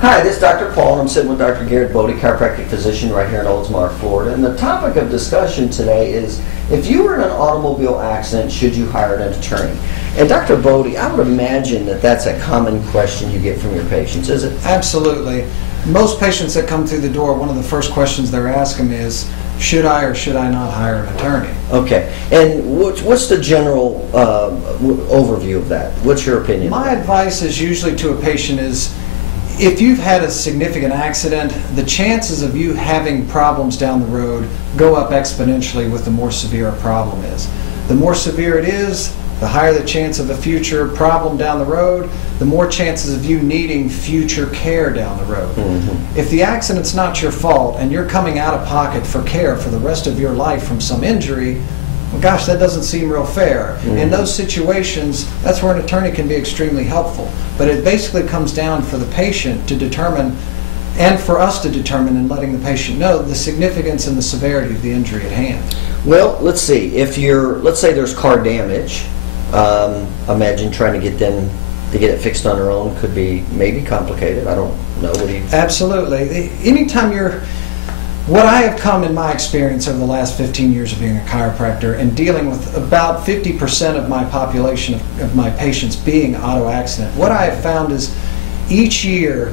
Hi, this is Dr. Paul, and I'm sitting with Dr. Garrett Bode, chiropractic physician right here in Oldsmar, Florida. And the topic of discussion today is, if you were in an automobile accident, should you hire an attorney? And Dr. Bode, I would imagine that that's a common question you get from your patients, is it? Absolutely. Most patients that come through the door, one of the first questions they're asking is, should I or should I not hire an attorney? Okay. And what's the general overview of that? What's your opinion? My advice is usually to a patient is, if you've had a significant accident, the chances of you having problems down the road go up exponentially with the more severe a problem is. The more severe it is, the higher the chance of a future problem down the road, the more chances of you needing future care down the road. Mm-hmm. If the accident's not your fault and you're coming out of pocket for care for the rest of your life from some injury, well, gosh, that doesn't seem real fair. Mm-hmm. In those situations, that's where an attorney can be extremely helpful. But it basically comes down for the patient to determine, and for us to determine in letting the patient know the significance and the severity of the injury at hand. Well, let's see. Let's say there's car damage. Imagine trying to get them to get it fixed on their own could be maybe complicated. I don't know. What do you? Absolutely. Anytime what I have come in my experience over the last 15 years of being a chiropractor and dealing with about 50% of my population of my patients being auto accident, what I have found is each year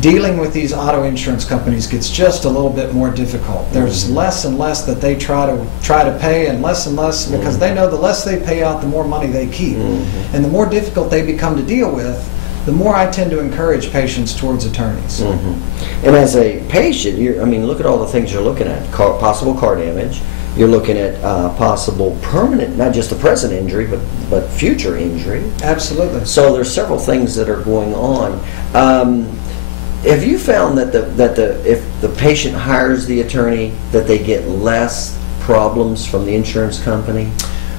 dealing with these auto insurance companies gets just a little bit more difficult. There's less and less that they try to pay, and less because they know the less they pay out, the more money they keep. Mm-hmm. And the more difficult they become to deal with, the more I tend to encourage patients towards attorneys. Mm-hmm. And as a patient, look at all the things you're looking at. Possible car damage. You're looking at possible permanent, not just the present injury, but future injury. Absolutely. So there's several things that are going on. Have you found that if the patient hires the attorney, that they get less problems from the insurance company?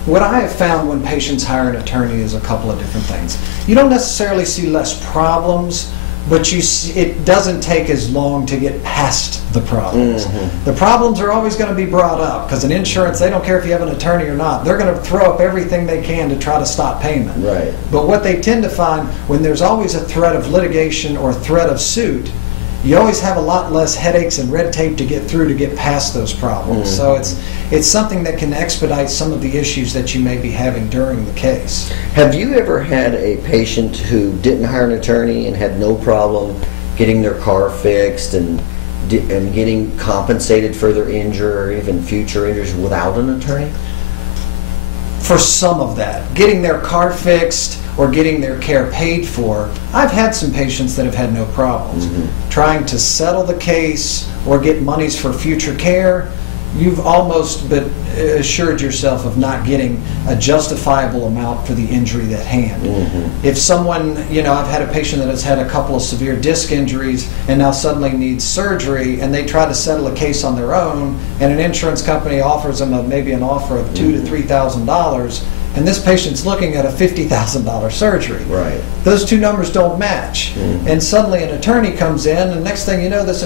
What I have found when patients hire an attorney is a couple of different things. You don't necessarily see less problems, but it doesn't take as long to get past the problems. Mm-hmm. The problems are always going to be brought up because in insurance, they don't care if you have an attorney or not. They're going to throw up everything they can to try to stop payment. Right. But what they tend to find, when there's always a threat of litigation or threat of suit, you always have a lot less headaches and red tape to get through to get past those problems. Mm-hmm. So it's something that can expedite some of the issues that you may be having during the case. Have you ever had a patient who didn't hire an attorney and had no problem getting their car fixed and getting compensated for their injury or even future injuries without an attorney? For some of that, getting their car fixed or getting their care paid for, I've had some patients that have had no problems. Mm-hmm. Trying to settle the case or get monies for future care, you've almost but assured yourself of not getting a justifiable amount for the injury at hand. Mm-hmm. If someone, I've had a patient that has had a couple of severe disc injuries and now suddenly needs surgery, and they try to settle a case on their own, and an insurance company offers them maybe an offer of $2,000 to $3,000, and this patient's looking at a $50,000 surgery. Right. Those two numbers don't match. Mm-hmm. And suddenly an attorney comes in, and next thing you know, this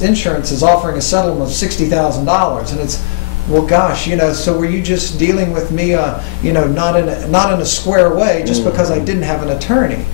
insurance is offering a settlement of $60,000. And it's, well, gosh, so were you just dealing with me, not in a square way just because I didn't have an attorney?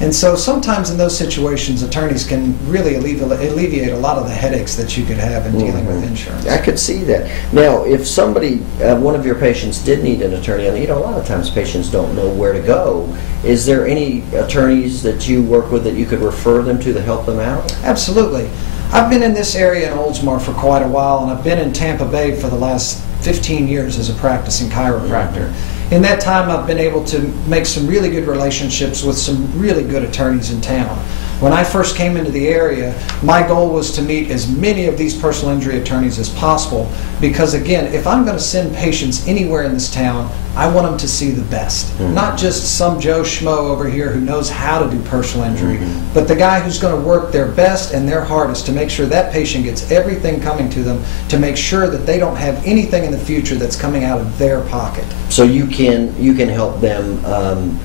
And so sometimes in those situations, attorneys can really alleviate a lot of the headaches that you could have in dealing with insurance. I could see that. Now, if somebody, one of your patients did need an attorney, and a lot of times patients don't know where to go, is there any attorneys that you work with that you could refer them to help them out? Absolutely. I've been in this area in Oldsmar for quite a while, and I've been in Tampa Bay for the last 15 years as a practicing chiropractor. Mm-hmm. In that time, I've been able to make some really good relationships with some really good attorneys in town. When I first came into the area, my goal was to meet as many of these personal injury attorneys as possible because, again, if I'm going to send patients anywhere in this town, I want them to see the best. Mm-hmm. Not just some Joe Schmo over here who knows how to do personal injury, but the guy who's going to work their best and their hardest to make sure that patient gets everything coming to them to make sure that they don't have anything in the future that's coming out of their pocket. So you can help them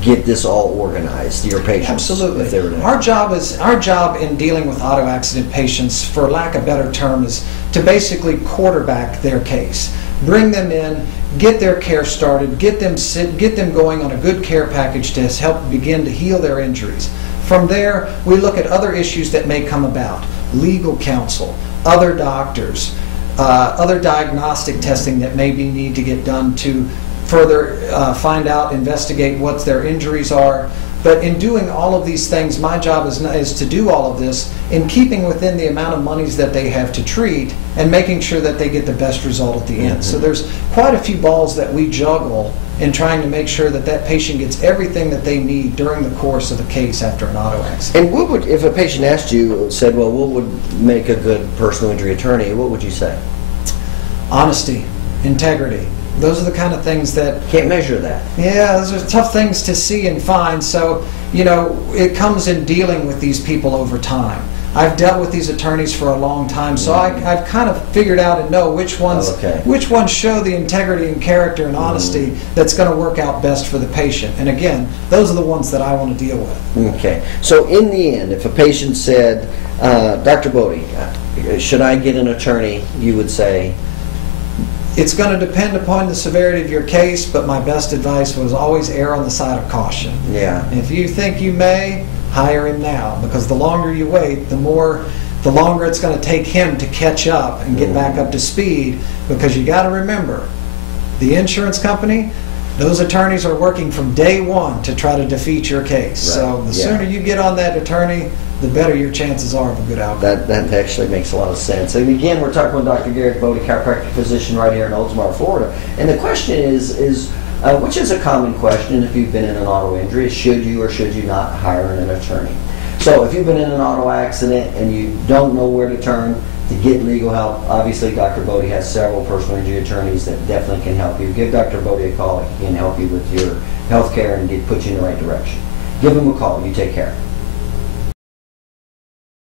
get this all organized, your patients? Absolutely. Our job in dealing with auto accident patients, for lack of a better term, is to basically quarterback their case. Bring them in, get their care started, get them going on a good care package to help begin to heal their injuries. from there, we look at other issues that may come about. Legal counsel, other doctors, other diagnostic testing that maybe need to get done to further find out, investigate what their injuries are. But in doing all of these things, my job is to do all of this in keeping within the amount of monies that they have to treat and making sure that they get the best result at the end. So there's quite a few balls that we juggle in trying to make sure that that patient gets everything that they need during the course of the case after an auto accident. And what would, if a patient asked you, said, well, what would make a good personal injury attorney, what would you say? Honesty, integrity. Those are the kind of things that... Can't measure that. Yeah, those are tough things to see and find. So, you know, it comes in dealing with these people over time. I've dealt with these attorneys for a long time, so I've kind of figured out and know which ones show the integrity and character and honesty that's going to work out best for the patient. And again, those are the ones that I want to deal with. Okay. So in the end, if a patient said, Dr. Bode, should I get an attorney, you would say... It's going to depend upon the severity of your case, but my best advice was always err on the side of caution. Yeah. If you think you may, hire him now, because the longer you wait, the longer it's going to take him to catch up and get back up to speed, because you got to remember, the insurance company, those attorneys are working from day one to try to defeat your case. Right. So the sooner you get on that attorney, the better your chances are of a good outcome. That actually makes a lot of sense. And again, we're talking with Dr. Garrett Bode, chiropractic physician right here in Oldsmar, Florida. And the question is which is a common question if you've been in an auto injury, should you or should you not hire an attorney? So if you've been in an auto accident and you don't know where to turn to get legal help, obviously Dr. Bode has several personal injury attorneys that definitely can help you. Give Dr. Bode a call. He can help you with your health care and put you in the right direction. Give him a call. You take care.